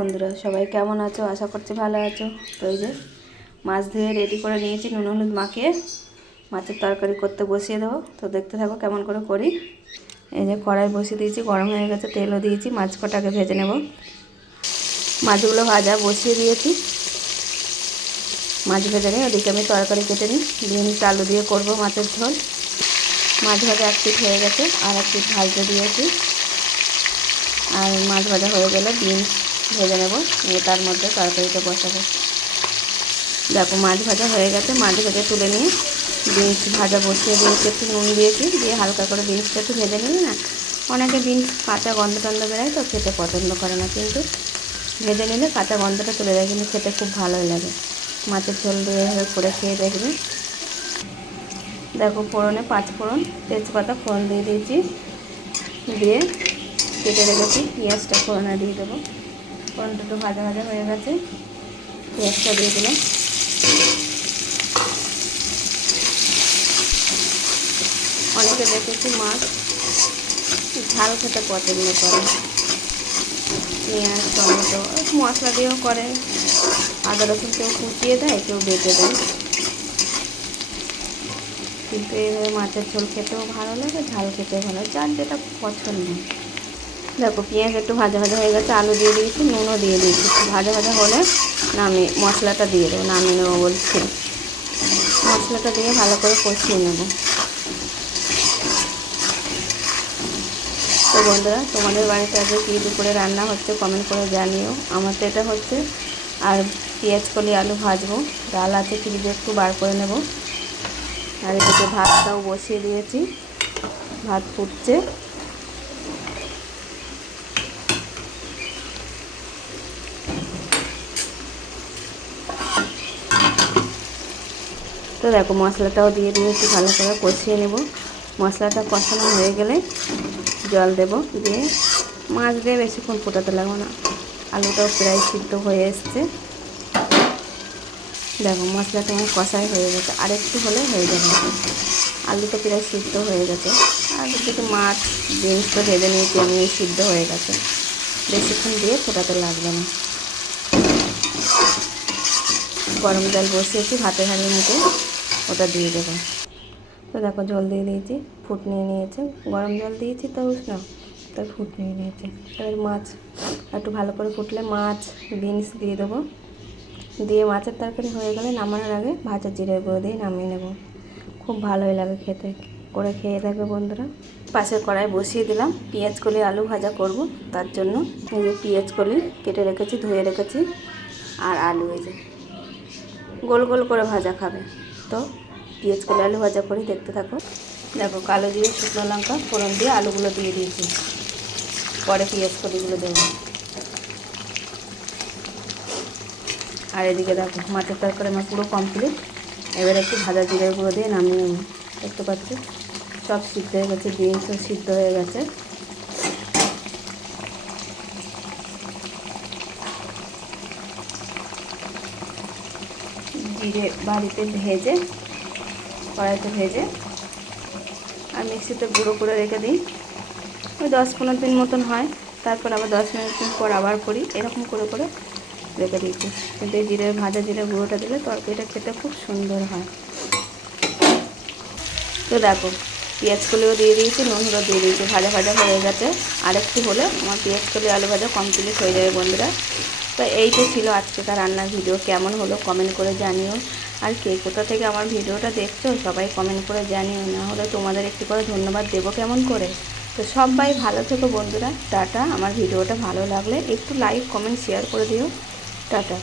বন্ধুরা সবাই কেমন আছো? আশা করছি ভালো আছো। তো এই যে মাছ ধুয়ে রেডি করে নিয়েছি, নুন হলুদ মাখিয়ে মাছের তরকারি করতে বসিয়ে দেবো। তো দেখতে থাকো কেমন করে করি। এই যে কড়াই বসিয়ে দিয়েছি, গরম হয়ে গেছে, তেলও দিয়েছি, মাছ কটাকে ভেজে নেব। মাছগুলো ভাজা বসিয়ে দিয়েছি, মাছ ভেজে নিই। ওদিকে আমি তরকারি কেটে নিই, বিনস আলু দিয়ে করবো মাছের ঝোল। মাছ ভাজা এক পিঠ হয়ে গেছে, আর এক পিঠ ভাজতে দিয়েছি। আর মাছ ভাজা হয়ে গেলে বিনস ভেজে নেব, নিয়ে তার মধ্যে তরকারিটা বসাবো। দেখো মাছ ভাজা হয়ে গেছে, মাছ ভেজে তুলে নিয়ে বিনস ভাজা বসিয়ে দিয়েছি, একটু নুন দিয়েছি, দিয়ে হালকা করে বিনসটা একটু ভেজে নিলে না, অনেকে বিনস কাঁচা গন্ধ টন্ধ বেরোয় তো খেতে পছন্দ করে না, কিন্তু ভেজে নিলে কাঁচা গন্ধটা চলে যায়, কিন্তু খেতে খুব ভালোই লাগে। মাছের ঝোল দিয়ে এভাবে করে খেয়ে দেখবে। দেখো ফোড়নে 5 ফোড়ন, তেজপাতা ফোড়ন দিয়ে দিয়েছি, দিয়ে কেটে রেখেছি পেঁয়াজটা ফোড়নে দিয়ে দেবো। ফোড়নটা একটু ভাজা ভাজা হয়ে গেছে, পেঁয়াজটা দিয়ে দিলাম। অনেকে দেখেছি মাছ ঝাল খেতে পছন্দ করে, পেঁয়াজ টমেটো মশলা দিয়েও করে, আদা রসুন কেউ কুচিয়ে দেয়, কেউ বেটে দেয়, কিন্তু এইভাবে মাছের ঝোল খেতেও ভালো লাগে, ঝাল খেতেও ভালো লাগে, যার যেটা পছন্দ। দেখো পেঁয়াজ একটু ভাজা ভাজা হয়ে গেছে, আলু দিয়ে দিয়েছি, নুনও দিয়ে দিয়েছি। ভাজা ভাজা হলে মশলাটা দিয়ে দেবো, নামিয়ে নেবো বলছি। মশলাটা দিয়ে ভালো করে কষিয়ে নেব। তো বন্ধুরা, তোমাদের বাড়িতে আজকে কী দুপুরে রান্না হচ্ছে কমেন্ট করে জানিও। আমার তো এটা হচ্ছে, আর পেঁয়াজ কলি আলু ভাজবো, ডাল আছে ফ্রিজে একটু বার করে নেব। আর এদিকে ভাতটাও বসিয়ে দিয়েছি, ভাত ফুটছে। তো দেখো মশলাটাও দিয়ে দিয়েছি, ভালো করে কষিয়ে নেব। মশলাটা কষানো হয়ে গেলে জল দেব, দিয়ে মাছ দিয়ে বেশিক্ষণ ফোটাতে লাগবে না। আলুটাও প্রায় সিদ্ধ হয়ে এসছে। দেখো মশলাটা আমার কষাই হয়ে গেছে, আর একটু হলে হয়ে যাবে। আলু তো প্রায় সিদ্ধ হয়ে গেছে, আর দুটো মাছ বিনস তো ভেজে নিয়েছি আমি, সিদ্ধ হয়ে গেছে, বেশিক্ষণ দিয়ে ফোটাতে লাগবে না। গরম জল বসিয়েছি ভাতের হাঁড়ির মতো, ওটা দিয়ে দেবো। তো দেখো জল দিয়ে দিয়েছি, ফুট নিয়ে নিয়েছে, গরম জল দিয়েছি তো উষ্ণ, তো ফুট নিয়ে নিয়েছে। এবার মাছ একটু ভালো করে ফুটলে মাছ বিনস দিয়ে দেবো, দিয়ে মাছের তরকারি হয়ে গেলে নামানোর আগে ভাজা জিরে গুঁড়ো দিয়ে নামিয়ে নেব। খুব ভালোই লাগে খেতে, করে খেয়ে দেখবে বন্ধুরা। পাশের কড়াই বসিয়ে দিলাম, পেঁয়াজ কলি আলু ভাজা করব, তার জন্য এই যে পেঁয়াজ কলি কেটে রেখেছি, ধুয়ে রেখেছি, আর আলু এই যে গোল গোল করে ভাজা খাবে, তো পেঁয়াজ কলি আলু ভাজা করি, দেখতে থাকো। দেখো কালো জিরে শুকনো লঙ্কা ফোড়ন দিয়ে আলুগুলো দিয়ে দিয়েছি, পরে পেঁয়াজ কলিগুলো দেবো। আর এদিকে দেখো মাছের তরকারি আমার পুরো কমপ্লিট। এবার একটু ভাজা জিরের গুঁড়ো দিয়ে নামিয়ে নেব। দেখতে পাচ্ছি সব সিদ্ধ হয়ে গেছে, বিনসও সিদ্ধ হয়ে গেছে। জিরে বাড়িতে ভেজে, কড়াইতে ভেজে আর মিক্সিতে গুঁড়ো করে রেখে দিই, ওই 10-15 দিন মতন হয়, তারপর আবার 10 মিনিট পর আবার করি, এরকম করে করে রেখে দিচ্ছি। কিন্তু এই ভাজা জিরে গুঁড়োটা দিলে তরকারিটা খেতে খুব সুন্দর হয়। তো দেখো পেঁয়াজ কলিও দিয়ে দিয়েছি, নুনও দিয়ে দিয়েছি, ভাজা ভাজা হয়ে গেছে। আরেকটু হলে আমার পেঁয়াজ কলি আলু ভাজা কমপ্লিট হয়ে যাবে বন্ধুরা। তো এইটা ছিল আজকেকার রান্নার ভিডিও, কেমন হলো কমেন্ট করে জানিও। আর কে কোথা থেকে আমার ভিডিওটা দেখছো সবাই কমেন্ট করে জানিও, না হলে তোমাদের একটু করে ধন্যবাদ দেবো কেমন করে। তো সবাই ভালো থেকো বন্ধুরা, টাটা। আমার ভিডিওটা ভালো লাগলে একটু লাইক কমেন্ট শেয়ার করে দিও, টাটা।